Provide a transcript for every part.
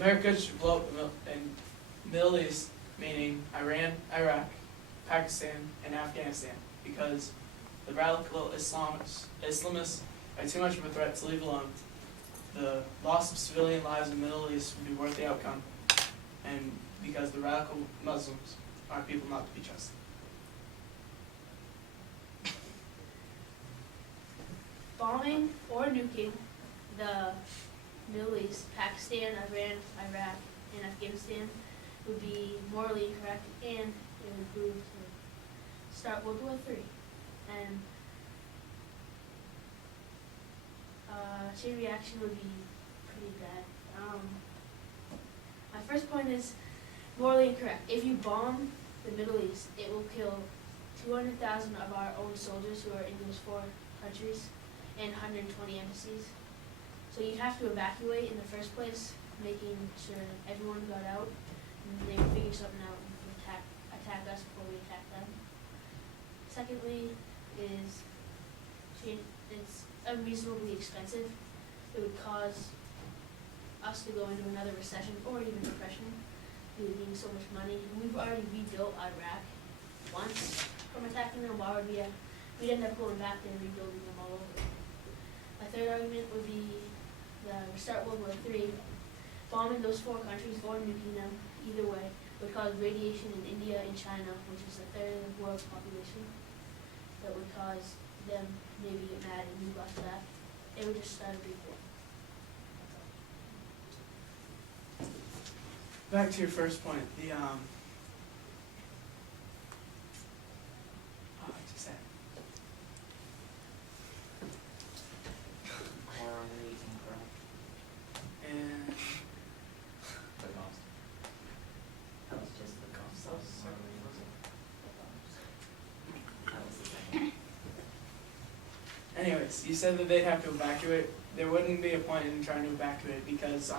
America should blow up in Middle East, meaning Iran, Iraq, Pakistan, and Afghanistan, because the radical Islamists are too much of a threat to leave alone. The loss of civilian lives in the Middle East would be worth the outcome, and because the radical Muslims are people not to be trusted. Bombing or nuking the Middle East, Pakistan, Iran, Iraq, and Afghanistan would be morally incorrect, and it would prove to start World War III. And chain reaction would be pretty bad. My first point is morally incorrect. If you bomb the Middle East, it will kill 200,000 of our own soldiers who are in those 4 countries and 120 embassies. So you'd have to evacuate in the first place, making sure everyone got out, and they would figure something out and attack us before we attack them. Secondly is it's unreasonably expensive. It would cause us to go into another recession or even depression due to being so much money. And we've already rebuilt Iraq once from attacking them. Why would we'd end up going back there and rebuilding them all over. My third argument would be the start World War III. Bombing those 4 countries or nuking them, either way, would cause radiation in India and China, which is a third of the world's population. That would cause them maybe get mad and move after that. It would just start a big war. Back to your first point, just that. Morally incorrect. And The cost. That was just the cost. That was the second. anyways, you said that they'd have to evacuate. There wouldn't be a point in trying to evacuate because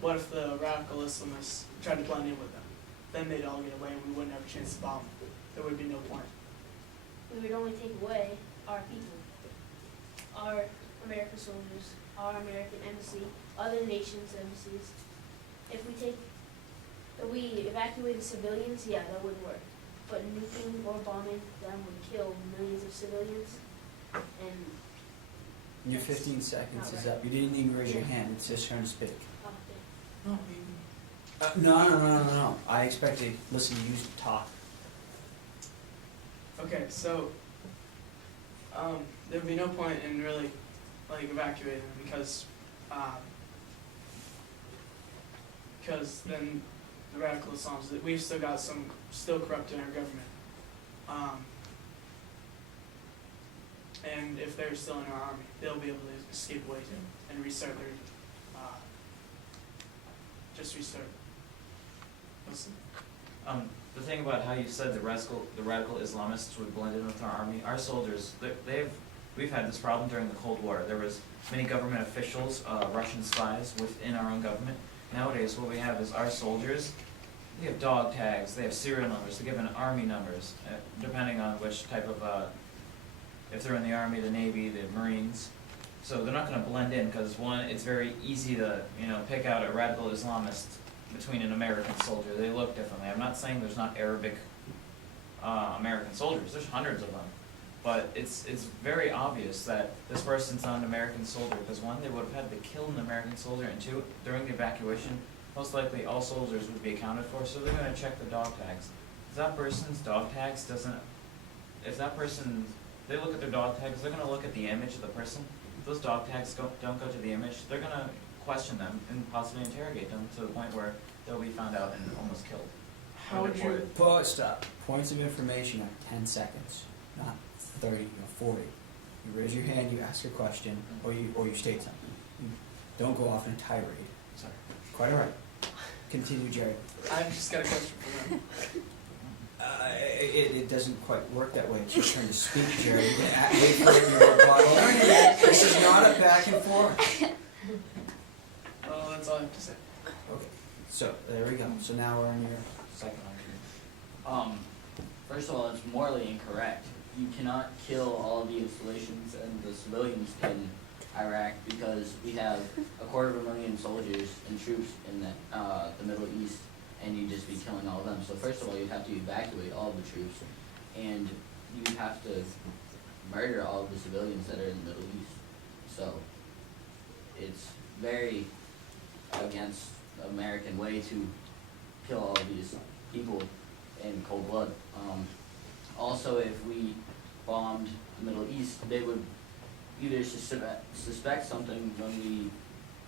what if the radical Islamists tried to blend in with them? Then they'd all get away and we wouldn't have a chance to bomb them. There would be no point. We would only take away our people, our American soldiers, our American embassy, other nations' embassies. If we evacuated civilians, yeah, that wouldn't work. But nuking or bombing them would kill millions of civilians. And Your 15 seconds is up. You didn't even raise your hand. It's just turn to speak. No, No. I expect to listen to you talk. okay, so there'd be no point in really evacuating them because then the radical Islams, we've still got some still corrupt in our government. And if they're still in our army, they'll be able to escape away to and restart their restart. Listen. The thing about how you said the radical Islamists would blend in with our army, our soldiers, we've had this problem during the Cold War. There was many government officials, Russian spies within our own government. Nowadays, what we have is our soldiers. They have dog tags. They have serial numbers. They're given army numbers, depending on which type of, if they're in the Army, the Navy, the Marines. So they're not going to blend in because one, it's very easy to pick out a radical Islamist between an American soldier. They look differently. I'm not saying there's not Arabic American soldiers. There's hundreds of them, but it's very obvious that this person's not an American soldier because one, they would have had to kill an American soldier, and two, during the evacuation, most likely all soldiers would be accounted for. So they're going to check the dog tags. If that person's dog tags they look at their dog tags, they're going to look at the image of the person. If those dog tags don't go to the image, they're going to question them and possibly interrogate them to the point where they'll be found out and almost killed. How would you? Stop. Points of information are 10 seconds, not 30 or 40. You raise your hand, you ask a question, or you state something. You don't go off in a tirade. Sorry. Quite all right. Continue, Jerry. I've just got a question for them. It doesn't quite work that way. It's your turn to speak, Jerry. Wait for your rebuttal. This is not a back and forth. Well, that's all I have to say. Okay. So, there we go. So now we're on your second argument. First of all, it's morally incorrect. You cannot kill all of the installations, and the civilians can Iraq because we have 250,000 soldiers and troops in the Middle East, and you'd just be killing all of them. So first of all, you'd have to evacuate all of the troops, and you'd have to murder all of the civilians that are in the Middle East. So it's very against the American way to kill all of these people in cold blood. Also, if we bombed the Middle East, they would either suspect something when we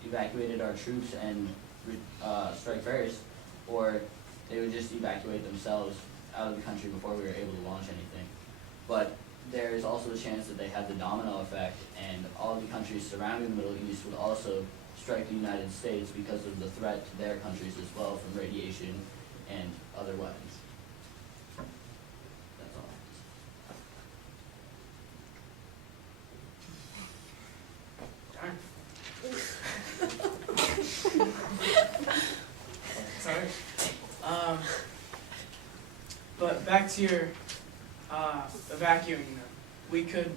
evacuated our troops and strike first, or they would just evacuate themselves out of the country before we were able to launch anything. But there is also the chance that they have the domino effect, and all the countries surrounding the Middle East would also strike the United States because of the threat to their countries as well from radiation and other weapons. That's all. Darn. Sorry. But back to your evacuating them. We could,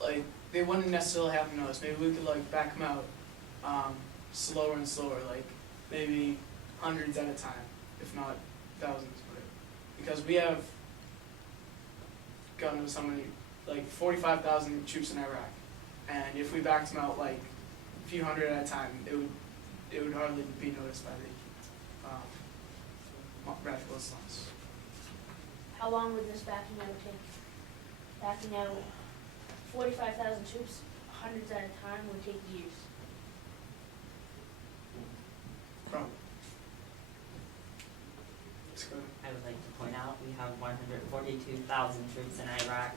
like, they wouldn't necessarily have to know us. Maybe we could, like, back them out slower and slower, like maybe hundreds at a time, if not thousands. Because we have gotten so many, like 45,000 troops in Iraq, and if we backed them out like a few hundred at a time, it would hardly be noticed by the radical Islamists. How long would this backing out take? Backing out 45,000 troops, hundreds at a time, would take years. Probably. Let's go. I would like to point out, we have 142,000 troops in Iraq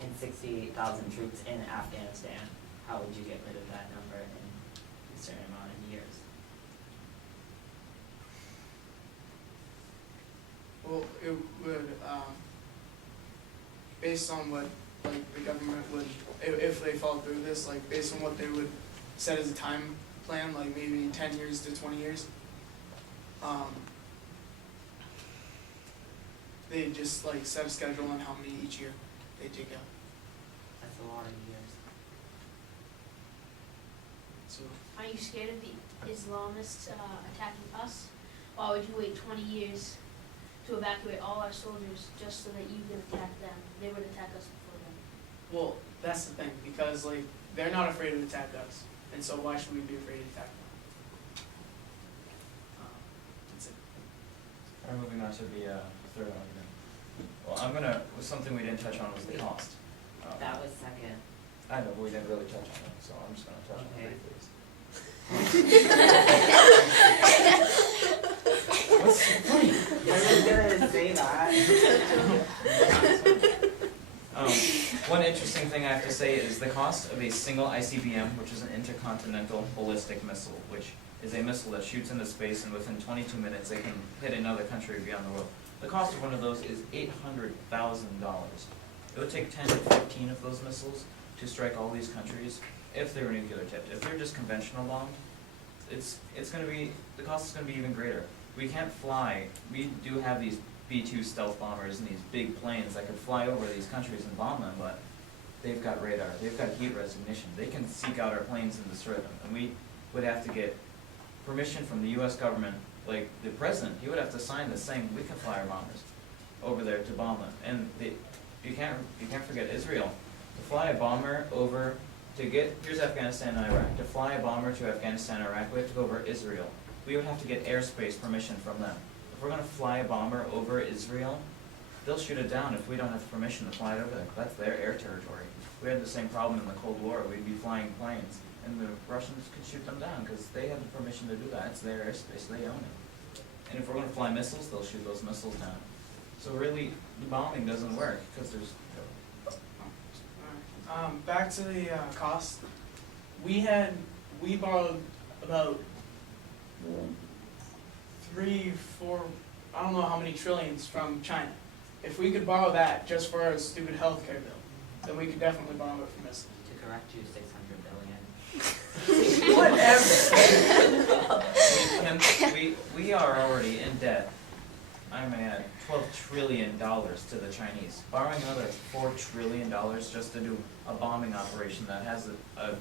and 68,000 troops in Afghanistan. How would you get rid of that number in a certain amount of years? Well, it would, based on what, like, the government would, if they followed through this, like, based on what they would set as a time plan, like maybe 10 years to 20 years, they just, like, set a schedule on how many each year they take out. That's a lot of years. So, Are you scared of the Islamists attacking us? Or would you wait 20 years to evacuate all our soldiers just so that you could attack them? They would attack us before them. well, that's the thing, because, like, they're not afraid to attack us, and so why should we be afraid to attack them? That's it. All right, moving on to the third argument. Well, I'm gonna, something we didn't touch on was the cost. That was second. I know, but we didn't really touch on it, so I'm just gonna touch on Okay. it briefly. What's so funny? I was gonna say that. One interesting thing I have to say is the cost of a single ICBM, which is an intercontinental ballistic missile, which is a missile that shoots into space and within 22 minutes it can hit another country beyond the world. The cost of one of those is $800,000. It would take 10 to 15 of those missiles to strike all these countries if they were nuclear tipped. If they're just conventional bombed, it's gonna be, the cost is gonna be even greater. We can't fly. We do have these B-2 stealth bombers and these big planes that could fly over these countries and bomb them, but they've got radar, they've got heat recognition, they can seek out our planes and destroy them. And we would have to get permission from the US government, like the president, he would have to sign this saying we can fly our bombers over there to bomb them. And you can't forget Israel. To fly a bomber over to get, here's Afghanistan and Iraq, to fly a bomber to Afghanistan and Iraq, we have to go over Israel. We would have to get airspace permission from them. If we're gonna fly a bomber over Israel, they'll shoot it down if we don't have permission to fly it over there. That's their air territory. We had the same problem in the Cold War. We'd be flying planes, and the Russians could shoot them down because they have the permission to do that. It's their airspace. They own it. And if we're gonna fly missiles, they'll shoot those missiles down. So really, the bombing doesn't work because there's. Alright. Back to the cost. We borrowed about 3, 4, I don't know how many trillions from China. If we could borrow that just for our stupid healthcare bill, then we could definitely borrow it from us. To correct you, 600 billion. Whatever. We are already in debt. I may add $12 trillion to the Chinese. Borrowing another $4 trillion just to do a bombing operation that has a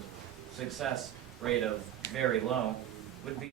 success rate of very low would be